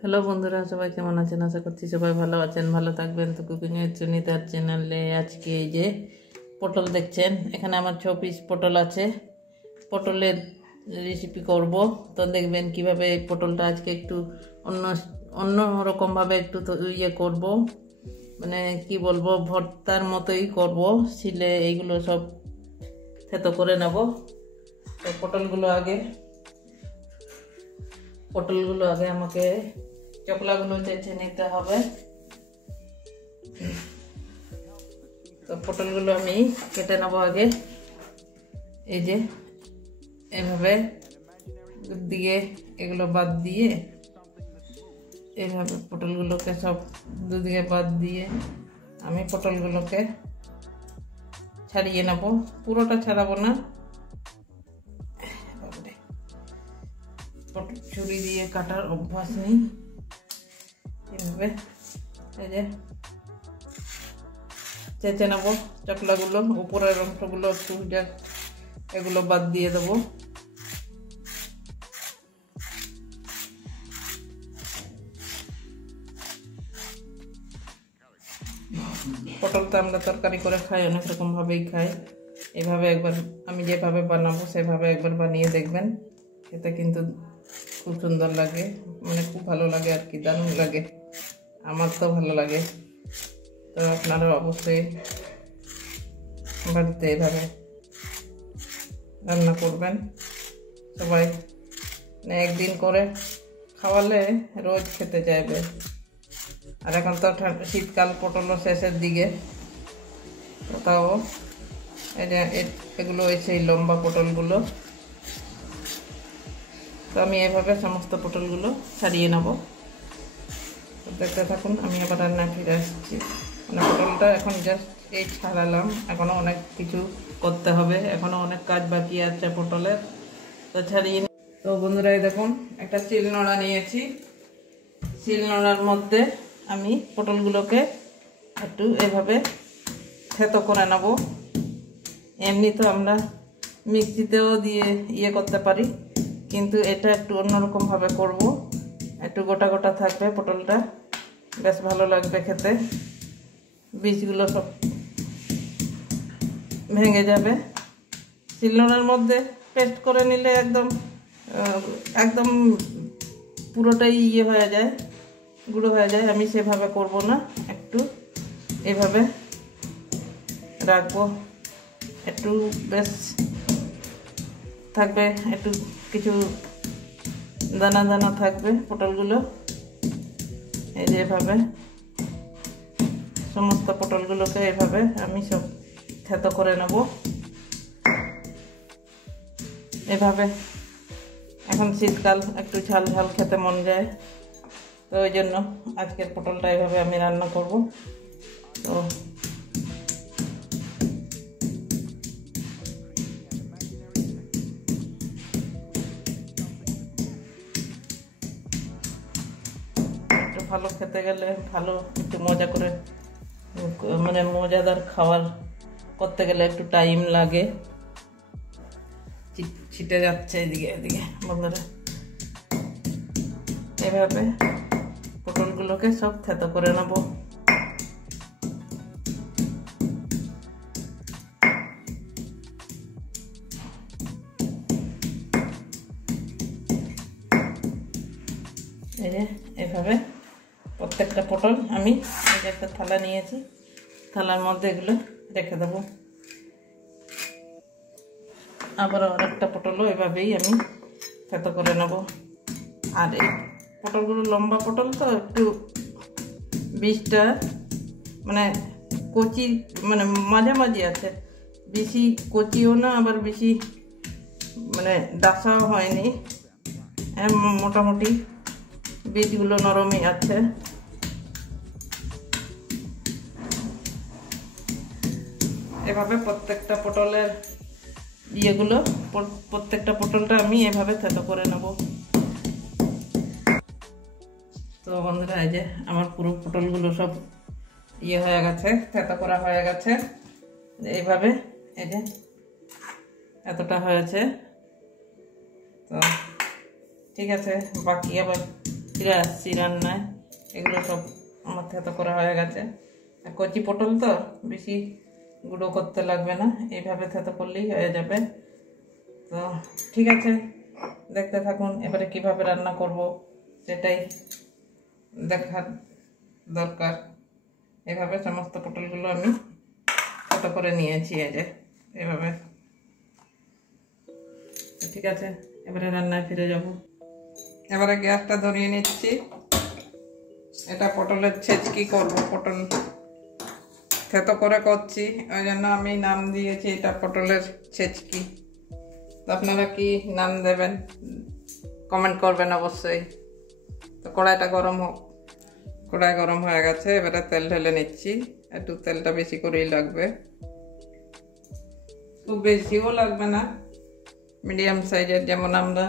Hello বন্ধুরা, সবাই কেমন আছেন? আশা করছি সবাই ভালো আছেন, ভালো থাকবেন। তো কুকিং এর সুনিতার চ্যানেলে আজকে এই যে পটল দেখছেন, এখানে আমার 6 পিস পটল আছে। পটলের রেসিপি করব। তো দেখবেন কিভাবে এই পটলটা আজকে একটু অন্য অন্য রকমভাবে একটু করব, মানে কি বলবো, ভর্তার মতোই করব। ছিলে এইগুলো সব থেতো করে নেব। তো পটলগুলো আগে আমাকে চকলাগুলো চেঁচে নিতে হবে। তো পটলগুলো আমি কেটে নেব আগে। এই যে এভাবে দিয়ে এগুলো বাদ দিয়ে, এইভাবে পটলগুলোকে সব দুদিকে বাদ দিয়ে আমি পটলগুলোকে ছাড়িয়ে নেব। পুরোটা ছাড়াবো না, ছুরি দিয়ে কাটার অভ্যাস নেই। এইভাবে এই যে চেঁচে নেবো চকলাগুলো, উপরের অংশগুলো একটু এগুলো বাদ দিয়ে দেবো। পটল তো আমরা তরকারি করে খাই, অনেক রকম ভাবেই খাই। এইভাবে একবার আমি যেভাবে বানাবো সেভাবে একবার বানিয়ে দেখবেন, খেতে কিন্তু খুব সুন্দর লাগে, মানে খুব ভালো লাগে আর কি, দারুণ লাগে। আমার তো ভালো লাগে। তো আপনারা অবশ্যই বাড়িতে এইভাবে রান্না করবেন সবাই, একদিন করে খাওয়ালে রোজ খেতে চাইবে। আর এখন তো শীতকাল, পটল শেষের দিকে, তাও এই যে এগুলো সেই লম্বা পটলগুলো। তো আমি এভাবে সমস্ত পটলগুলো ছাড়িয়ে নেব। দেখতে থাকুন, আমি আবার রান্না ফিরে আসছি। মানে পটলটা এখন জাস্ট এই ছাড়ালাম, এখনো অনেক কিছু করতে হবে, এখনো অনেক কাজ বাকি আছে পটলের। তো ছাড়িয়ে তো বন্ধুরা, এই দেখুন একটা শিলনোড়া নিয়েছি। শিলনোড়ার মধ্যে আমি পটলগুলোকে একটু এভাবে থেতো করে নেব। এমনি তো আমরা মিক্সিতেও দিয়ে করতে পারি, কিন্তু এটা একটু অন্যরকম ভাবে করব। একটু গোটা গোটা থাকবে পটলটা, বেশ ভালো লাগবে খেতে। বীজগুলো সব ভেঙে যাবে। শিলনোড়ার মধ্যে পেস্ট করে নিলে একদম একদম পুরোটাই হয়ে যায়, গুঁড়ো হয়ে যায়। আমি সেভাবে করব না, একটু এভাবে রাখবো। একটু বেশ থাকবে, একটু কিছু দানা দানা থাকবে পটলগুলো। এই যে এভাবে সমস্ত পটলগুলোকে এভাবে আমি সব থেতো করে নেব। এভাবে এখন শীতকাল, একটু ঝাল ঝাল খেতে মন যায়, তো ওই জন্য আজকের পটলটা এভাবে আমি রান্না করব। তো একটু ভালো খেতে গেলে, ভালো একটু মজা করে, মানে মজাদার খাবার করতে গেলে একটু টাইম লাগে। ছিটে যাচ্ছে এদিকে এদিকে বন্ধুরা। এভাবে পটলগুলোকে সব থেতো করে নেব। এই যে এভাবে প্রত্যেকটা পটল আমি এই যে একটা থালা নিয়েছি, থালার মধ্যে এগুলো রেখে দেবো। আবার আরেকটা পটলও এভাবেই আমি থেতো করে নেব। আর এই পটলগুলো লম্বা পটল, তো একটু বীজটা মানে কচি, মানে মাঝামাঝি আছে, বেশি কচিও না আবার বেশি মানে ডাসাও হয়নি, মোটামুটি বীজগুলো নরমই আছে। এভাবে প্রত্যেকটা পটলের প্রত্যেকটা পটলটা আমি এভাবে থেতো করে নেব। তো বন্ধুরা, এই যে আমার পুরো পটলগুলো সব হয়ে গেছে, থেতো করা হয়ে গেছে। এইভাবে এই যে এতটা হয়েছে। তো ঠিক আছে, বাকি আবার ফিরে আসছি রান্নায়। এগুলো সব আমার থেতো করা হয়ে গেছে। কচি পটল তো বেশি গুঁড়ো করতে লাগবে না, এইভাবে থেতো করলেই হয়ে যাবে। তো ঠিক আছে, দেখতে থাকুন। এবারে কিভাবে রান্না করব সেটাই দেখার দরকার। এভাবে সমস্ত পটলগুলো আমি থেতো করে নিয়েছি, এই যে এভাবে। ঠিক আছে, এবারে রান্নায় ফিরে যাব। এবারে গ্যাসটা ধরিয়ে নিচ্ছি। এটা পটলের ছেচকি করব, পটল থেতো করে করছি, ওই জন্য আমি নাম দিয়েছি এটা পটলের ছেচকি। তো আপনারা কি নাম দেবেন কমেন্ট করবেন অবশ্যই। তো কড়াইটা গরম হোক। কড়াই গরম হয়ে গেছে, এবারে তেল ঢেলে নিচ্ছি। একটু তেলটা বেশি করেই লাগবে, খুব বেশিও লাগবে না, মিডিয়াম সাইজের। যেমন আমরা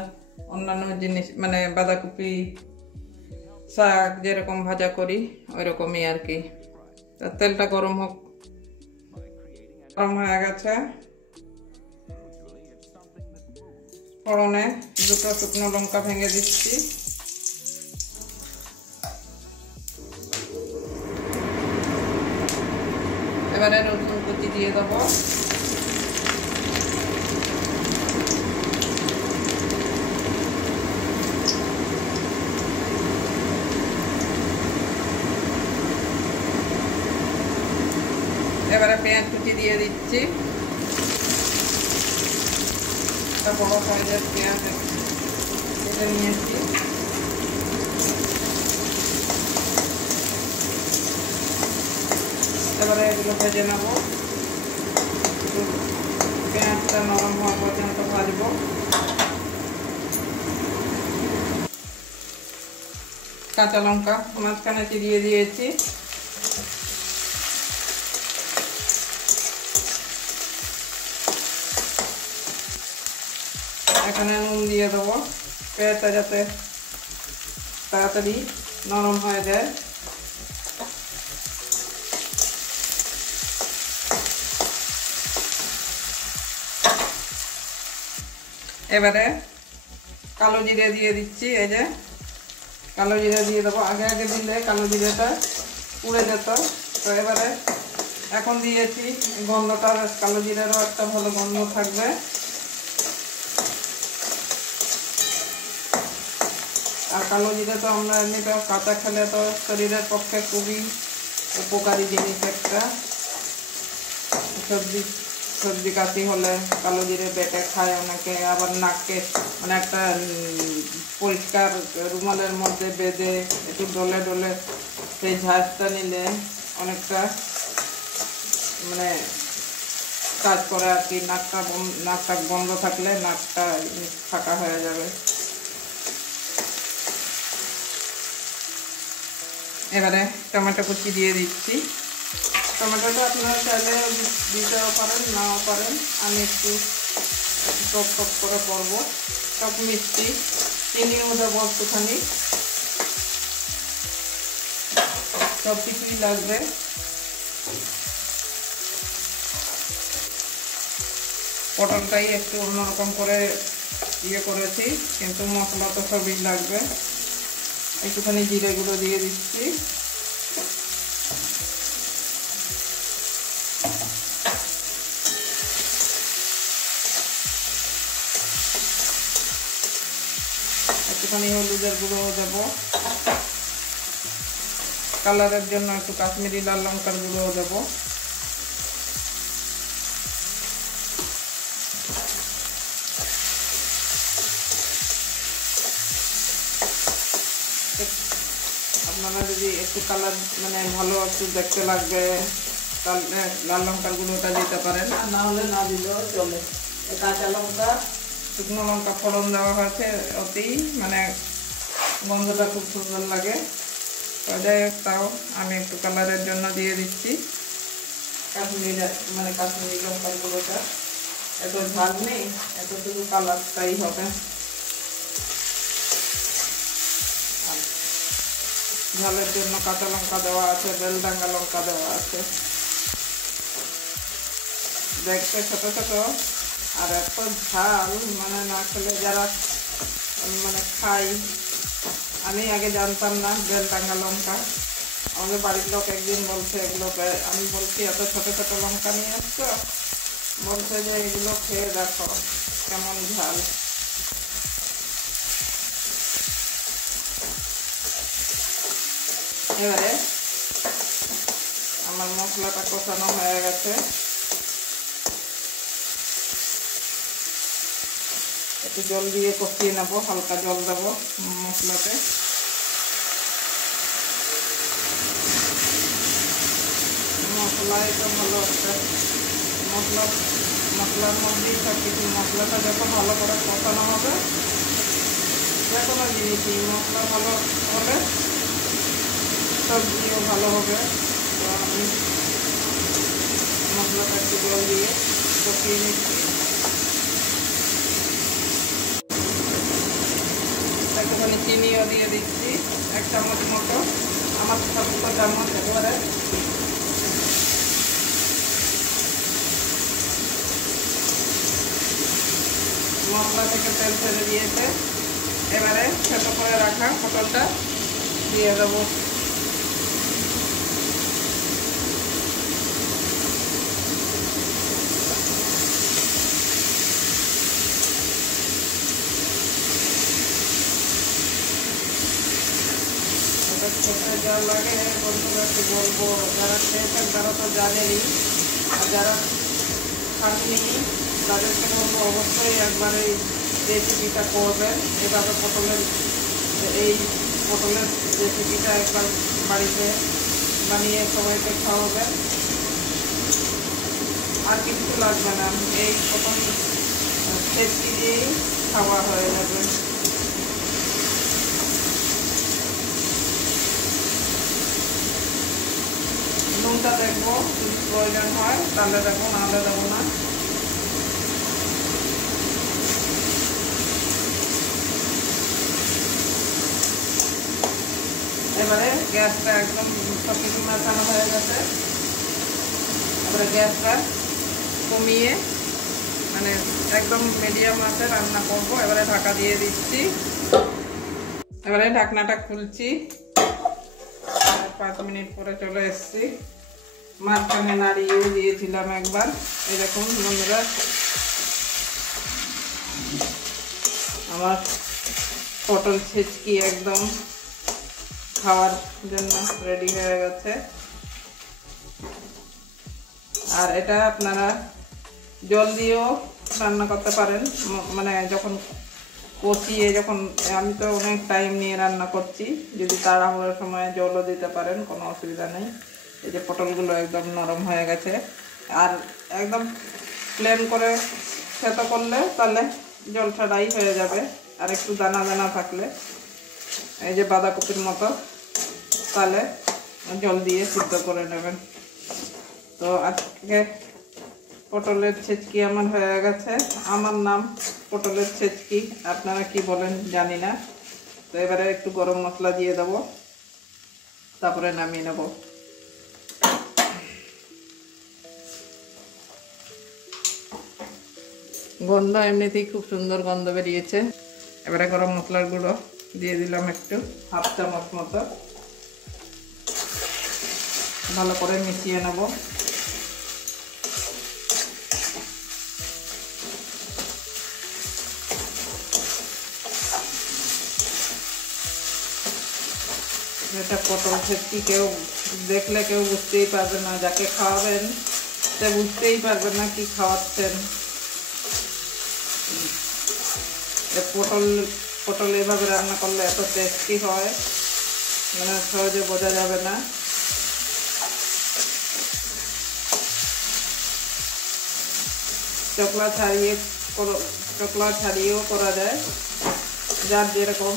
অন্যান্য জিনিস মানে বাঁধাকপি শাক যেরকম ভাজা করি ওই রকমই আর কি। তো তেলটা গরম হোক। গরম হয়ে গেছে, ফোড়নে 2টো শুকনো লঙ্কা ভেঙে দিচ্ছি। এবারে রসুন কুচি দিয়ে দেবো। এবারে পেঁয়াজ কুচি দিয়ে দিচ্ছি। একটা বড় সাইজের পেঁয়াজ কেটে নিয়েছি। এবারে এগুলো ভেজে নেব, পেঁয়াজটা নরম হওয়া পর্যন্ত ভাজবো। কাঁচা লঙ্কা মাঝখানে চিরিয়ে দিয়েছি। এখানে নুন দিয়ে দেবো, পেঁয়াজটা যাতে তাড়াতাড়ি নরম হয়ে যায়। এবারে কালো জিরে দিয়ে দিচ্ছি। এই যে কালো জিরে দিয়ে দেবো। আগে আগে দিলে কালো জিরেটা পুড়ে যেত, তো এবারে এখন দিয়েছি। গন্ধটা কালো জিরেরও একটা ভালো গন্ধ থাকবে। আর কালো জিরে তো আমরা এমনিতে কাঁচা খেলে তো শরীরের পক্ষে খুবই উপকারী জিনিস একটা। সর্দি কাশি হলে কালো জিরে বেটে খায় অনেকে, আবার নাকে মানে একটা পরিষ্কার রুমালের মধ্যে বেঁধে একটু ডলে ডলে সেই ঝাঁজটা নিলে অনেকটা মানে কাজ করে আর কি। নাকটা বন্ধ থাকলে নাকটা ফাঁকা হয়ে যাবে। এবারে টমেটো কুচি দিয়ে দিচ্ছি। টমেটোটা আপনারা চাইলে দিতেও পারেন, নাও পারেন। আমি একটু টক টক করে করবো, টক মিষ্টি। চিনিও দেবো একটুখানি, সব কিছুই লাগবে। পটলটাই একটু অন্যরকম করে ইয়ে করেছি, কিন্তু মশলা তো সবই লাগবে। একটুখানি জিরে গুঁড়ো দিয়ে দিচ্ছি। একটুখানি হলুদের গুঁড়ো দেবো, কালারের জন্য একটু কাশ্মীরি লাল লঙ্কার গুঁড়ো দেবো। আপনারা যদি একটু কালার মানে ভালো একটু দেখতে লাগবে তাহলে লাল লঙ্কার গুঁড়োটা দিতে পারেন, আর না হলে না দিলেও চলে। কাঁচা লঙ্কা শুকনো লঙ্কা ফোড়ন দেওয়া হয়েছে, ওতেই মানে গন্ধটা খুব সুন্দর লাগে। তো যাই হোক, তাও আমি একটু কালারের জন্য দিয়ে দিচ্ছি কাশ্মীরি লঙ্কার গুঁড়োটা। এত ঝাল নেই, এত শুধু কালারটাই হবে। ঝালের জন্য কাঁচা লঙ্কা দেওয়া আছে, বেলডাঙ্গা লঙ্কা দেওয়া আছে। দেখতে ছোট ছোট, আর এত ঝাল মানে না খেলে যারা মানে খাই আমি আগে জানতাম না বেলডাঙ্গা লঙ্কা। আমাদের বাড়ির লোক একদিন বলছে এগুলোকে, আমি বলছি এত ছোটো ছোটো লঙ্কা নিয়ে আসছো, বলছে যে এগুলো খেয়ে দেখো কেমন ঝাল। এবারে আমার মশলাটা কষানো হয়ে গেছে, একটু জল দিয়ে কষিয়ে নেবো, হালকা জল দেবো মশলাতে। মশলায় তো ভালো একটা মশলার মধ্যেই সব কিছু, মশলাটা যখন ভালো করে কষানো হবে, যে কোনো জিনিসই মশলা ভালো হলে সবজিও ভালো হবে। তো আমি মশলাটা একটু জল দিয়ে কষিয়ে নিচ্ছি। একটুখানি চিনিও দিয়ে দিচ্ছি, 1 চামচ মতো, আমার 7 চামচ। একেবারে মশলা থেকে তেল ছেড়ে দিয়েছে, এবারে সেদ্ধ করে রাখা পটলটা দিয়ে দেবো। খেতে যা লাগে বন্ধুরা একটু বলবো, যারা খেয়েছেন তারা তো জানেনই, আর যারা খাননি তাদেরকে বলবো অবশ্যই একবার এই রেসিপিটা করবেন। এভাবে এই পটলের রেসিপিটা একবার বাড়িতে বানিয়ে সবাইকে খাওয়াবেন। আর কিছু লাগবে না, এই পটল রেসিপি দিয়েই খাওয়া হয়ে যাবে। নুনটা দেখবো, যদি প্রয়োজন হয় তাহলে দেবো, নাহলে দেবো না। এবারে গ্যাসটা একদম সব কিছু মেশানো হয়ে গেছে, এবারে গ্যাসটা কমিয়ে মানে একদম মিডিয়াম আঁচে রান্না করবো। এবারে ঢাকা দিয়ে দিচ্ছি, এবারে ঢাকনাটা খুলছি। 5 মিনিট পরে চলে এসেছি, মাঝখানে নাড়িয়েও দিয়েছিলাম একবার। এই দেখুন বন্ধুরা, আমার পটল ছেচকি একদম খাওয়ার জন্য রেডি হয়ে গেছে। আর এটা আপনারা জল দিয়েও রান্না করতে পারেন, মানে যখন কষিয়ে, যখন আমি তো অনেক টাইম নিয়ে রান্না করছি, যদি তাড়াহুড়োর সময় জলও দিতে পারেন, কোনো অসুবিধা নেই। এই যে পটলগুলো একদম নরম হয়ে গেছে, আর একদম প্লেন করে সেদ্ধ করলে তাহলে জল ছাড়াই হয়ে যাবে। আর একটু দানা দানা থাকলে, এই যে বাঁধাকপির মতো, তাহলে জল দিয়ে সিদ্ধ করে নেবেন। তো আজকে পটলের ছেচকি আমার হয়ে গেছে। আমার নাম পটলের ছেচকি, আপনারা কি বলেন জানি না। তো এবারে একটু গরম মশলা দিয়ে দেবো, তারপরে নামিয়ে নেব। গন্ধ এমনিতেই খুব সুন্দর গন্ধ বেরিয়েছে। এবারে গরম মশলার গুঁড়ো দিয়ে দিলাম একটু, 1/2 চামচ মতো। ভালো করে মিশিয়ে নেব। এটা পটল ছেচকি কেউ দেখলে কেউ বুঝতেই পারবে না, যাকে খাওয়াবেন সে বুঝতেই পারবে না কি খাওয়াচ্ছেন। পটল এভাবে রান্না করলে এত টেস্টি হয়, মানে সহজে বোঝা যাবে না। চকলা ছাড়িয়েও করা যায়, যার যেরকম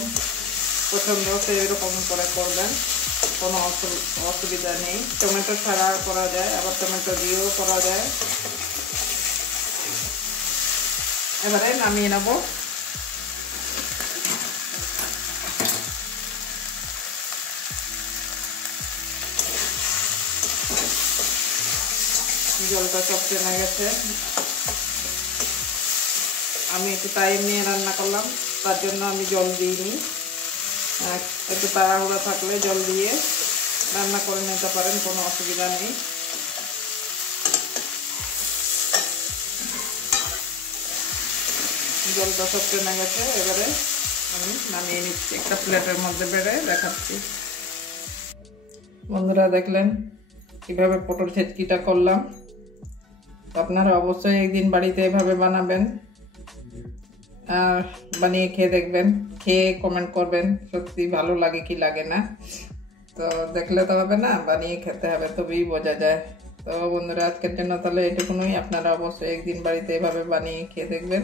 পছন্দ সেই রকম করে করবেন, কোনো অসুবিধা নেই। টমেটো ছাড়া করা যায়, আবার টমেটো দিয়েও করা যায়। এবারে নামিয়ে নেব। জলটা সব টেনে গেছে, আমি একটু টাইম নিয়ে রান্না করলাম, তার জন্য আমি জল দিইনি। একটু তাড়াহুড়া থাকলে জল দিয়ে রান্না করে নিতে পারেন, কোনো অসুবিধা নেই। জলটা সব টেনে গেছে, এবারে আমি নামিয়ে নিচ্ছি, একটা প্লেটের মধ্যে বেড়ে দেখাচ্ছি। বন্ধুরা দেখলেন কিভাবে পটল ছেচকিটা করলাম। আপনারা অবশ্যই একদিন বাড়িতে এভাবে বানাবেন আর বানিয়ে খেয়ে দেখবেন, খেয়ে কমেন্ট করবেন সত্যি ভালো লাগে কি লাগে না। তো দেখলে তো হবে না, বানিয়ে খেতে হবে, তবেই বোঝা যায়। তো বন্ধুরা আজকের জন্য তাহলে এটুকুনই। আপনারা অবশ্যই একদিন বাড়িতে এভাবে বানিয়ে খেয়ে দেখবেন।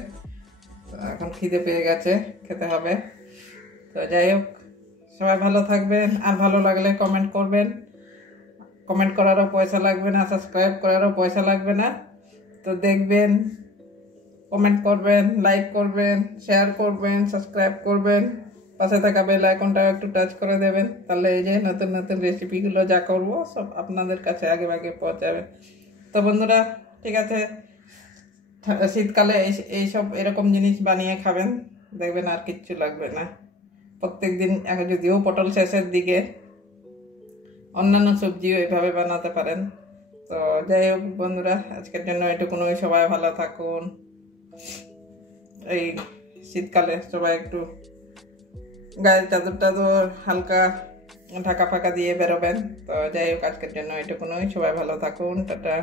তো এখন খিদে পেয়ে গেছে, খেতে হবে। তো যাই হোক, সবাই ভালো থাকবেন, আর ভালো লাগলে কমেন্ট করবেন। কমেন্ট করারও পয়সা লাগবে না, সাবস্ক্রাইব করারও পয়সা লাগবে না। তো দেখবেন, কমেন্ট করবেন, লাইক করবেন, শেয়ার করবেন, সাবস্ক্রাইব করবেন, পাশে থাকা বেল আইকনটাও একটু টাচ করে দেবেন। তাহলে এই যে নতুন নতুন রেসিপিগুলো যা করব সব আপনাদের কাছে আগে আগে পৌঁছাবে। তো বন্ধুরা ঠিক আছে, শীতকালে এইসব এরকম জিনিস বানিয়ে খাবেন, দেখবেন আর কিচ্ছু লাগবে না। প্রত্যেক দিন যদিও পটল শেষের দিকে, অন্যান্য সবজিও এভাবে বানাতে পারেন। তো যাই হোক বন্ধুরা, আজকের জন্য এটুকুনই। সবাই ভালো থাকুন। এই শীতকালে সবাই একটু গায়ের চাদরটা তো হালকা ঢাকা ফাঁকা দিয়ে বেরোবেন। তো যাই হোক, আজকের জন্য এটুকুনই। সবাই ভালো থাকুন, টাটা।